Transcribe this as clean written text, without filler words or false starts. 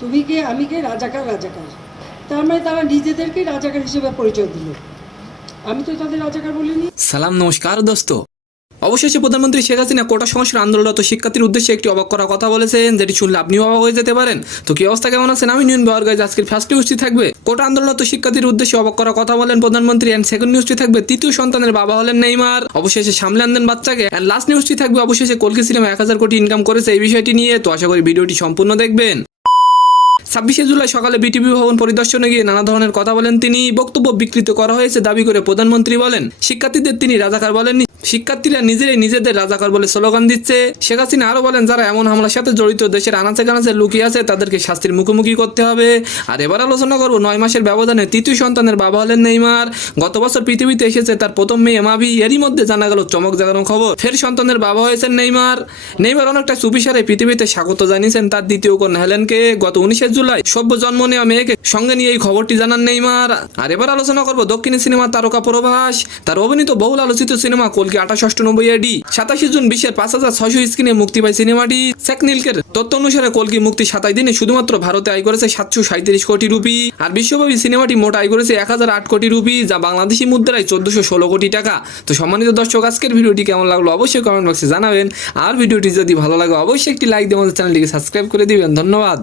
তুমি কে, আমি কে, রাজাকার রাজাকার। তার মানে তারা নিজেদেরকে রাজাকার হিসেবে পরিচয় দিল। আমি তো তাদের রাজাকার বলিনি। সালাম নমস্কার দোস্ত। অবশেষে প্রধানমন্ত্রী শেখ হাসিনা কোটা সংস্কার আন্দোলনরত শিক্ষার্থীর উদ্দেশ্যে একটি অবাক করা কথা বলেছেন, যেটি শুনলে আপনিও অবাক হয়ে যেতে পারেন। তো কি অবস্থা, কেমন আছেন? আমি নিউন বাওয়ার গাইজ। আজকের ফার্স্ট নিউজটি থাকবে কোটা আন্দোলনরত শিক্ষার্থীর উদ্দেশ্যে অবাক করা কথা বলেন প্রধানমন্ত্রী, এন্ড সেকেন্ড নিউজটি থাকবে তৃতীয় সন্তানের বাবা হলেন নেইমার, অবশেষে সামলে আনলেন বাচ্চাকে, এন্ড লাস্ট নিউজটি থাকবে অবশেষে কলকি সিনেমা 1000 কোটি ইনকাম করেছে এই বিষয়টি নিয়ে। তো আশা করি ভিডিওটি সম্পূর্ণ দেখবেন। 26শে জুলাই সকালে বিটিভি ভবন পরিদর্শনে গিয়ে নানা ধরনের কথা বলেন তিনি। বক্তব্য বিকৃত করা হয়েছে দাবি করে প্রধানমন্ত্রী বলেন, শিক্ষার্থীদের তিনি রাজাকার বলেননি, শিক্ষার্থীরা নিজেরাই নিজেদের রাজাকার বলে স্লোগান দিচ্ছে। শেখ হাসিনা আরও বলেন, যারা এমন হামলার সাথে জড়িত দেশের আনাচে কানাচে লুকিয়ে আছে তাদেরকে শাস্তির মুখোমুখি করতে হবে। আর এবার আলোচনা করব 9 মাসের ব্যবধানে তৃতীয় সন্তানের বাবা হলেন নেইমার। গত বছর পৃথিবীতে এসেছে তার প্রথম মেয়ে মাভি। এরই মধ্যে জানা গেল চমক জাগানো খবর, ফের সন্তানের বাবা হয়েছেন নেইমার। নেইমার অনেকটা চুপিসারে পৃথিবীতে স্বাগত জানিয়েছেন তার দ্বিতীয় কন্যা হেলেনকে। গত 19শে জুলাই সভ্য জন্ম নেওয়া মেয়েকে সঙ্গে নিয়ে এই খবরটি জানান নেইমার। আর এবার আলোচনা করব দক্ষিণী সিনেমার তারকা প্রভাস। তার অভিনীত বহুল আলোচিত সিনেমা কলকি 2898 AD 27 জুন বিশ্বের 5600 স্ক্রিনে মুক্তি পায় সিনেমাটি। শেখ নীলকের তথ্য অনুসারে কলকি মুক্তি 27 দিনে শুধুমাত্র ভারতে আয় করেছে 737 কোটি রুপি, আর বিশ্বব্যাপী সিনেমাটি মোট আয় করেছে 1008 কোটি রুপি, যা বাংলাদেশি মুদ্রায় 1416 কোটি টাকা। তো সম্মানিত দর্শক, আজকের ভিডিওটি কেমন লাগলো অবশ্যই কমেন্ট বক্সে জানাবেন। আর ভিডিওটি যদি ভালো লাগে অবশ্যই একটি লাইক দিয়ে আমাদের চ্যানেলটিকে সাবস্ক্রাইব করে দিবেন। ধন্যবাদ।